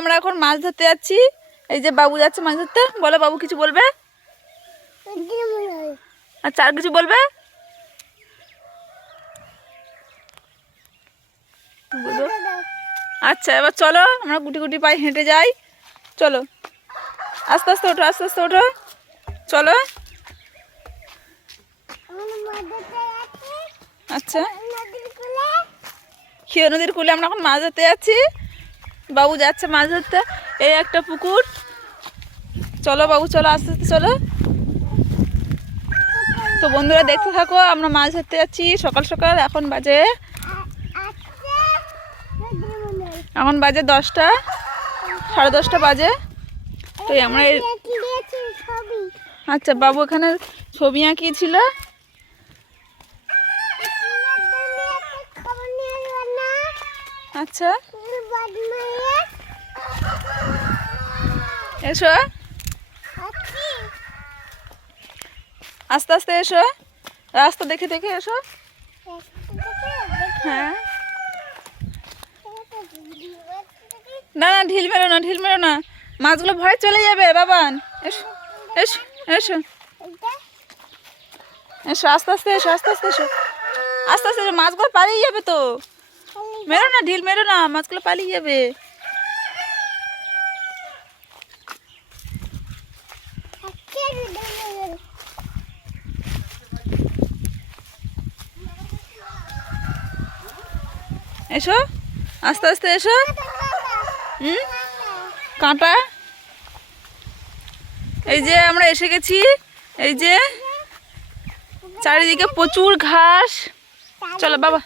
আমরা এখন মাছ ধরতে যাচ্ছি। এই যে বাবু যাচ্ছে মাছ ধরতে। বলো বাবু কিছু বলবে? আচ্ছা আর কিছু বলবে? আচ্ছা এবার চলো আমরা গুটি গুটি পায়ে হেঁটে যাই। চলো। আস্তে আস্তে ওঠো আস্তে আস্তে ওঠো। চলো। আচ্ছা। ক্ষীয় নদীর কুলে আমরা এখন মাছ ধরতে যাচ্ছি। বাবু যাচ্ছে মাছ ধরতে। এই একটা পুকুর। চলো বাবু, চলো আস্তে আস্তে চলো। তো বন্ধুরা, দেখতে থাকো, আমরা মাছ ধরতে যাচ্ছি। সকাল সকাল, এখন বাজে এখন বাজে দশটা। সাড়ে দশটা বাজে। তো আমরা আচ্ছা বাবু এখানে ছবি আঁকিয়েছিল। আচ্ছা। এসো। আস্তে আস্তে এসো। রাস্তা দেখে দেখে এসো। হ্যাঁ। না না ঢিল মেরো না ঢিল মেরো না। মাছগুলো ভয় চলে যাবে বাবান। এসো এসো এসো। এসো আস্তে আস্তে এসো আস্তে আস্তে এসো। আস্তে আস্তে মাছগুলো পালিয়ে যাবে তো। মেরো না, ঢিল মেরো না, মাছগুলো পালিয়ে যাবে। এসো, আস্তে আস্তে এসো। হুম? কাঁটা। এই যে আমরা এসে গেছি, এই যে চারিদিকে প্রচুর ঘাস। চলো, বাবা।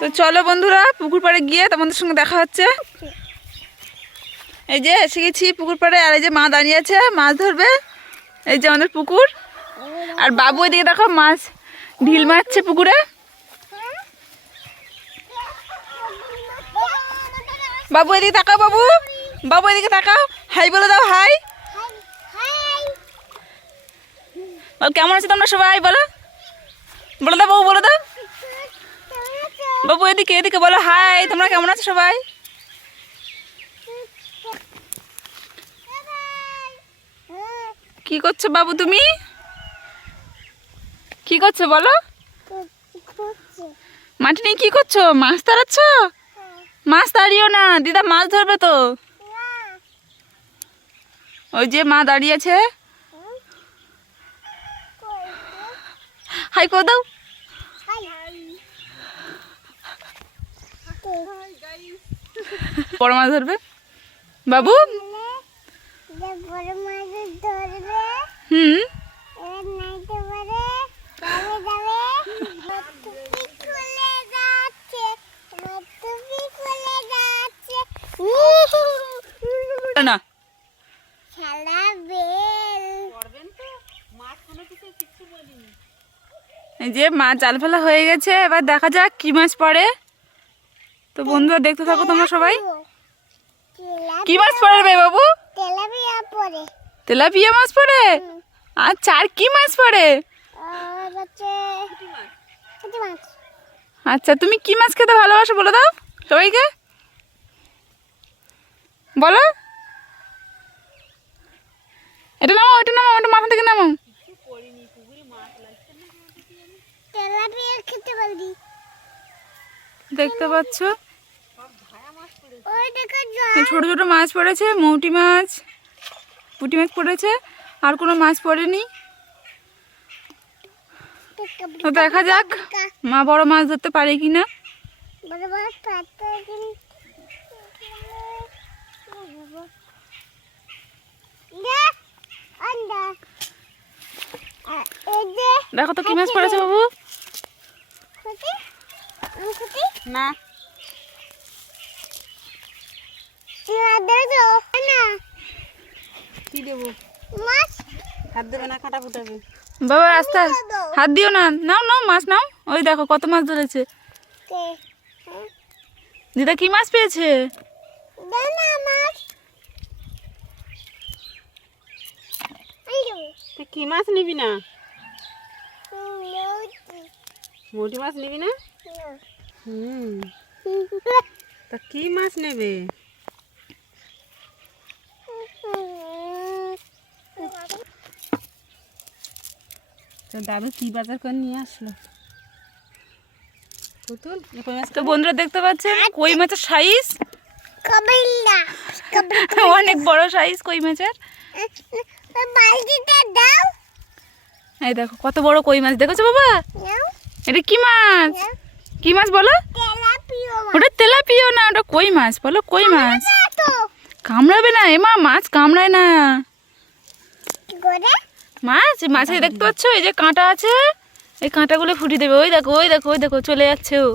তো চলো বন্ধুরা, পুকুর পাড়ে গিয়ে তোমাদের সঙ্গে দেখা হচ্ছে। এই যে এসে গেছি পুকুর পাড়ে, আর এই যে মা দাঁড়িয়ে আছে, মাছ ধরবে। এই যে আমাদের পুকুর। আর বাবু এদিকে দেখো মাছ ঢিল মারছে পুকুরে। বাবু এদিকে তাকাও বাবু। বাবু এদিকে তাকাও। হাই বলে দাও, হাই। কেমন আছে তোমরা সবাই? বলো। বলে দাও বাবু, বলে দাও। বাবু, এদিকে এদিকে বলো, হাই, তোমরা কেমন আছো সবাই? কি করছ বাবু তুমি? কি করছ বলো? মাটি নিয়ে কি করছ? মাছ তাড়াচ্ছ মাছ তাড়িও না, দিদা মাছ ধরবে তো। ওই যে মা দাঁড়িয়ে আছে। হাই করে দাও। বড় মাছ ধরবে? বাবু? যে মাছ জাল ফেলা হয়ে গেছে, এবার দেখা যাক কি মাছ পড়ে। তো বন্ধুরা দেখতে থাকো তোমরা সবাই। কি মাছ পড়ে রে বাবু? তেলাপিয়া পরে তেলাপিয়া মাছ পড়ে? আচ্ছা আর কি মাছ পড়ে? আর হচ্ছে পুঁটি মাছ। আচ্ছা তুমি কি মাছ খেতে ভালোবাসো বলে দাও সবাইকে? বলো। এটা নামো এটা নামো এটা মাথা থেকে নামো তেলাপিয়া খেতে পারবি দেখতে পাচ্ছ? ছোট ছোট মাছ পড়েছে মৌটি মাছ পুঁটি মাছ পড়েছে আর কোনো মাছ পড়েনি। তো দেখা যাক মা বড় মাছ ধরতে পারে কি না দেখ তো কি মাছ পড়েছে বাবু। না। কি দেবো? মাছ? হাত দেবে না কাটা ফুটাবে। বাবা আস্তে। হাত দিও না। নাও নাও মাছ নাও। ওই দেখো কত মাছ ধরেছে। দিদা কি মাছ পেয়েছে? না মাছ। এই কি মাছ নিবি না? মোটি মাছ নিবি না? হুম। তা কি মাছ নেবে? তো দাদু কি বাজার করে নিয়ে আসলো? পুতুল? কই মাছ তো বন্ধুরা দেখতে পাচ্ছেন? কই মাছের সাইজ? অনেক বড় সাইজ কই মাছের। এই দেখো কত বড় কই মাছ। দেখেছ বাবা? এটা কি মাছ? কি মাছ বলো? ওটা তেলাপিও না ওটা কই মাছ? বলো কই মাছ? কামড়াবে না এমা মাছ কামড়ায় না। মাছ মাছে দেখতে পাচ্ছ? এই যে কাঁটা আছে এই কাঁটাগুলো ফুটি দেবে। ওই দেখো ওই দেখো ওই দেখো চলে যাচ্ছে ও।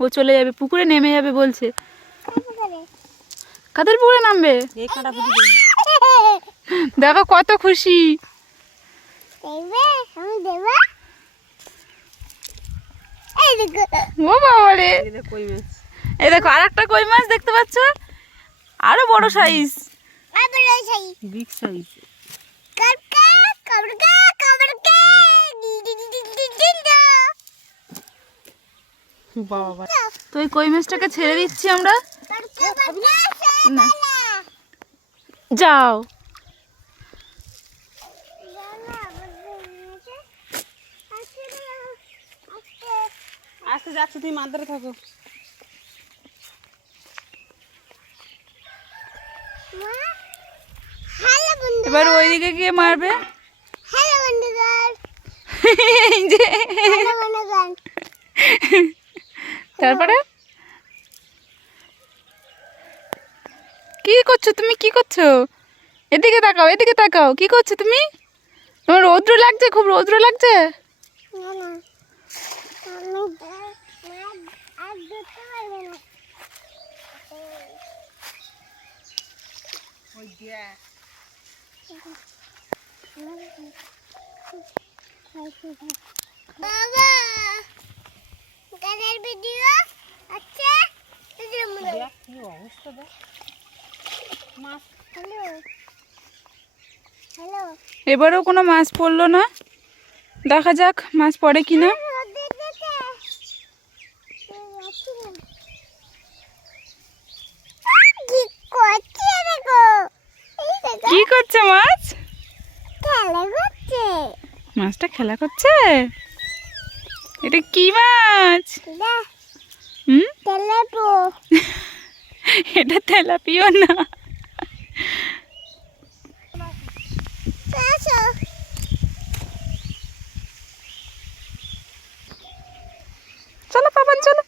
ও চলে যাবে পুকুরে নেমে যাবে বলছে। কাদের পুকুরে নামবে? এই কাঁটা ফুটি দেবে। দেখো কত খুশি দেবে আমি দেবে এই দেখো ও বাবা রে এই কই মাছ। এই দেখো আর একটা কই মাছ দেখতে পাচ্ছ? আরও বড় সাইজ বিগ সাইজ তো এই কই মাছটাকে ছেড়ে দিচ্ছি আমরা? না। যাও জানা বলতে আছে আছে আস্তে যাচ্ছে তুমি মাদ্রে থাকো। এবার ওইদিকে গিয়ে মারবে? তারপরে? কি করছ তুমি? কি করছ? এদিকে তাকাও এদিকে তাকাও। কি করছ তুমি? তোমার রৌদ্র লাগছে খুব রৌদ্র লাগছে? এবারেও কোনো মাছ পড়ল না? দেখা যাক মাছ পড়ে কি না কি করছে দেখো এই দেখো কি করছে মাছ খেলা করছে মাছটা খেলা করছে? এটা কি মাছ? হুম? এটা তেলাপিও না। চলো চলো।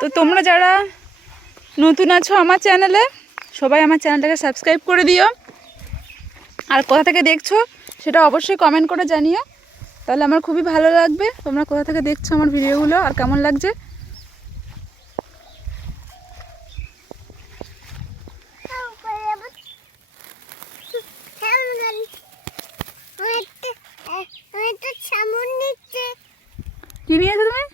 তো তোমরা যারা নতুন আছো আমার চ্যানেলে? সবাই আমার চ্যানেলটাকে সাবস্ক্রাইব করে দিও। আর কোথা থেকে দেখছ সেটা অবশ্যই কমেন্ট করে জানিও। তাহলে আমার খুবই ভালো লাগবে তোমরা কোথা থেকে দেখছ আমার ভিডিওগুলো আর কেমন লাগছে? কি নিয়েছো তুমি?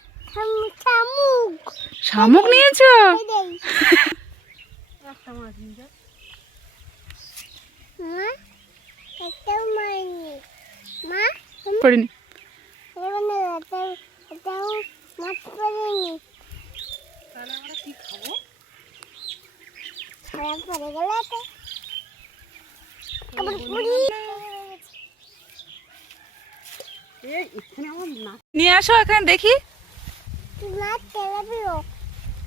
শামুক নিয়েছো? যা করিনি তাহলে আমরা কি খাব খারাপ পড়ে গেল তো আবার পুরি এই এখানে আমার না নিয়ে আসো এখানে দেখি।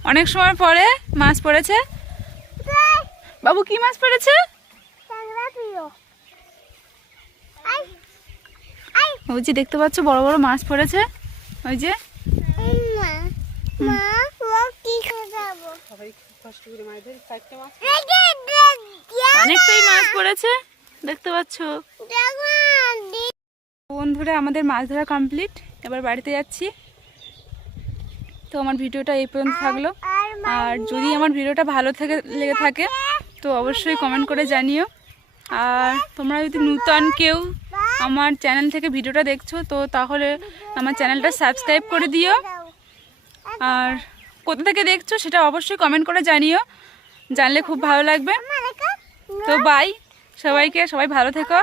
অনেক সময় পরে মাছ পড়েছে। বাবু কি মাছ পড়েছে? ওই যে দেখতে পাচ্ছ বড় বড় মাছ পড়েছে। ওই যে। অনেকটাই মাছ পড়েছে দেখতে পাচ্ছ। বন্ধুরা আমাদের মাছ ধরা কমপ্লিট এবার বাড়িতে যাচ্ছি। তো আমার ভিডিওটা এই পর্যন্ত থাকল। আর যদি আমার ভিডিওটা ভালো থেকে লেগে থাকে তো অবশ্যই কমেন্ট করে জানিও। আর তোমরা যদি নূতন কেউ আমার চ্যানেল থেকে ভিডিওটা দেখছ, তো তাহলে আমার চ্যানেলটা সাবস্ক্রাইব করে দিও। আর কোথা থেকে দেখছ সেটা অবশ্যই কমেন্ট করে জানিও। জানলে খুব ভালো লাগবে। তো বাই সবাইকে সবাই ভালো থেকো।